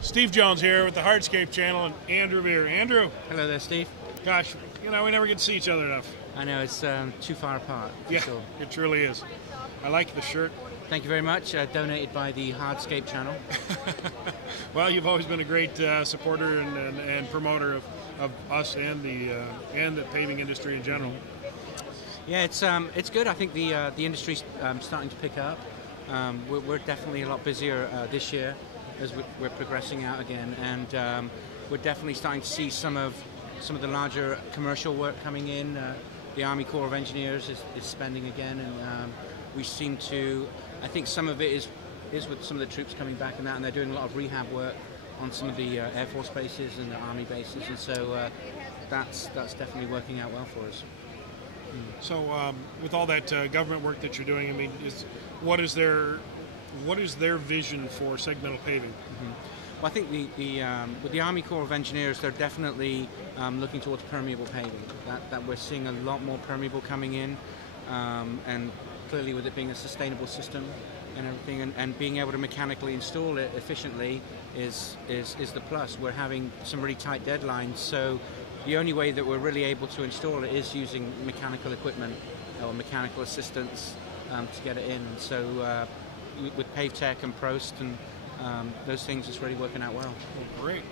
Steve Jones here with the Hardscape channel and Andrew Vear. Andrew. Hello there, Steve. Gosh, you know, we never get to see each other enough. I know, it's too far apart. Yeah, sure. It truly is. I like the shirt. Thank you very much. Donated by the Hardscape channel. Well, you've always been a great supporter and promoter of us and the paving industry in general. Yeah, it's good. I think the industry's starting to pick up. We're definitely a lot busier this year as we're progressing out again, and we're definitely starting to see some of the larger commercial work coming in. The Army Corps of Engineers is spending again, and we seem to. I think some of it is with some of the troops coming back and that, and they're doing a lot of rehab work on some of the Air Force bases and the Army bases, and so that's definitely working out well for us. So, with all that government work that you're doing, I mean, what is their vision for segmental paving? Mm-hmm. Well, I think with the Army Corps of Engineers, they're definitely looking towards permeable paving. That we're seeing a lot more permeable coming in, and clearly with it being a sustainable system and everything, and being able to mechanically install it efficiently is the plus. We're having some really tight deadlines, so the only way that we're really able to install it is using mechanical equipment or mechanical assistance to get it in. And so with PaveTech and Prost and those things, it's really working out well. Oh, great.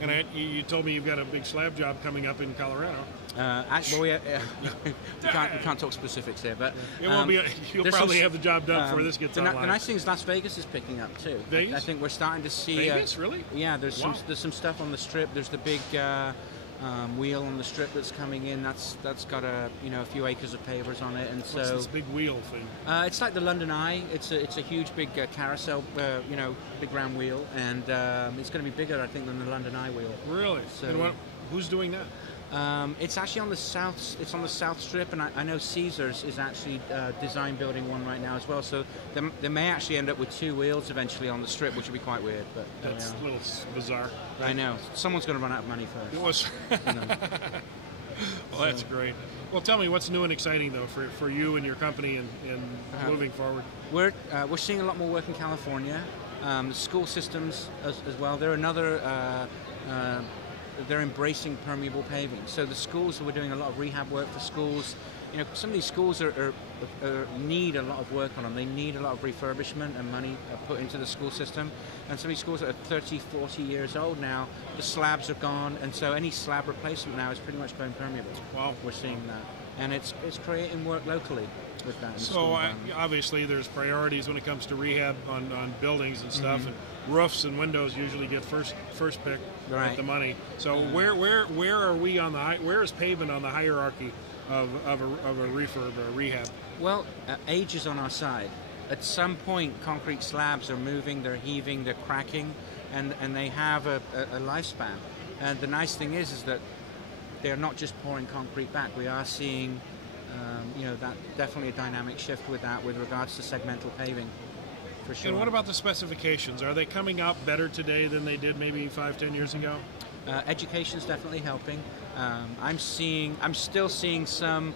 And you told me you've got a big slab job coming up in Colorado. We can't talk specifics here, but it won't be. You'll probably have the job done before this gets online. The nice thing is Las Vegas is picking up too. Vegas? I think we're starting to see. Vegas, really? Yeah, there's some stuff on the Strip. There's the big wheel on the Strip that's coming in. That's got a few acres of pavers on it, and so. What's this big wheel thing? It's like the London Eye. It's a huge big carousel, big round wheel, and it's going to be bigger, I think, than the London Eye wheel. Really? So, and who's doing that? It's actually on the south. It's on the South Strip, and I know Caesars is actually design building one right now as well. So they may actually end up with two wheels eventually on the Strip, which would be quite weird. But that's a little bizarre. Right? I know. Someone's going to run out of money first. It was. Well, that's great. Well, tell me what's new and exciting though for you and your company and moving forward. We're seeing a lot more work in California. The school systems as well. They're another. They're embracing permeable paving. So the schools, we're doing a lot of rehab work for schools. Some of these schools need a lot of work on them. They need a lot of refurbishment and money put into the school system. And some of these schools that are 30, 40 years old now, the slabs are gone, and so any slab replacement now is pretty much going permeable. Wow. We're seeing that. And it's creating work locally with that. So obviously there's priorities when it comes to rehab on buildings and stuff, and roofs and windows usually get first pick with the money. So where are we on where is pavement on the hierarchy of a refurb or a rehab? Well, age is on our side. At some point, concrete slabs are moving, they're heaving, they're cracking, and they have a lifespan. And the nice thing is that they're not just pouring concrete back. We are seeing, that definitely a dynamic shift with that with regards to segmental paving, for sure. And what about the specifications? Are they coming out better today than they did maybe 5-10 years ago? Education's definitely helping. I'm still seeing some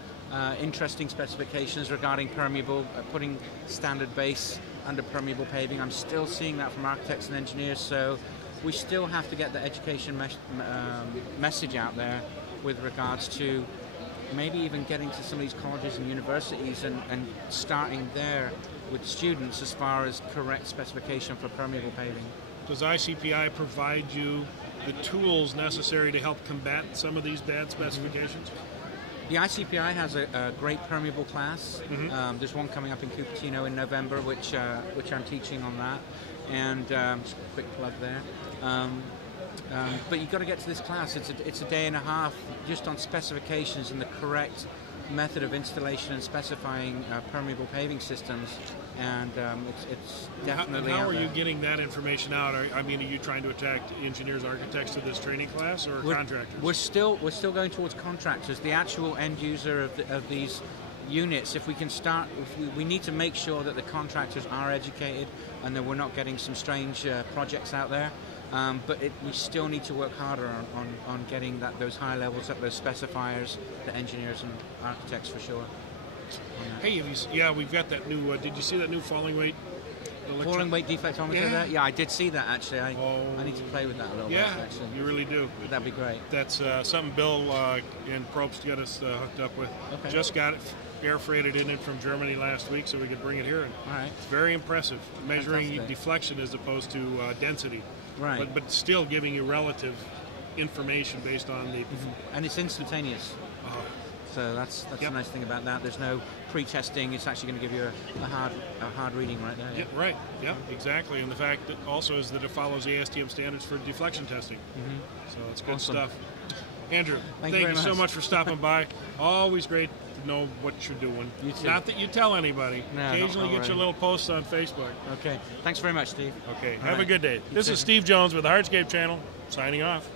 interesting specifications regarding permeable, putting standard base under permeable paving. I'm still seeing that from architects and engineers. So we still have to get the education message out there with regards to maybe even getting to some of these colleges and universities and starting there with students as far as correct specification for permeable paving. Does ICPI provide you the tools necessary to help combat some of these bad specifications? The ICPI has a great permeable class. There's one coming up in Cupertino in November, which I'm teaching on that. And just a quick plug there. But you've got to get to this class. It's a day and a half just on specifications and the correct method of installation and specifying permeable paving systems, and it's definitely. How are you getting that information out? Are you trying to attract engineers, architects to this training class, or contractors? We're still going towards contractors, the actual end user of these units. If we can start, we need to make sure that the contractors are educated and that we're not getting some strange projects out there. But we still need to work harder on getting those high levels up, those specifiers, the engineers and architects for sure. Hey, we've got that new. Did you see that new falling weight falling weight deflectometer there? Yeah, I did see that actually. I need to play with that a little bit. Yeah, actually. you really do. That'd be great. That's something Bill in Probst got us hooked up with. Okay. Just got it air freighted in it from Germany last week so we could bring it here. And all right. It's very impressive, measuring Fantastic. deflection as opposed to density. Right. But still giving you relative information based on the... And it's instantaneous. So that's the nice thing about that. There's no pre-testing. It's actually going to give you a hard reading right there. Yeah, right. Yeah, exactly. And the fact that also is that it follows ASTM standards for deflection testing. So it's good stuff. Andrew, thank you so much for stopping by. Always great to know what you're doing. You too. Not that you tell anybody. No, occasionally get your little posts on Facebook. Okay. Thanks very much, Steve. Okay. All Have right. a good day. This is Steve Jones with the Hardscape Channel, signing off.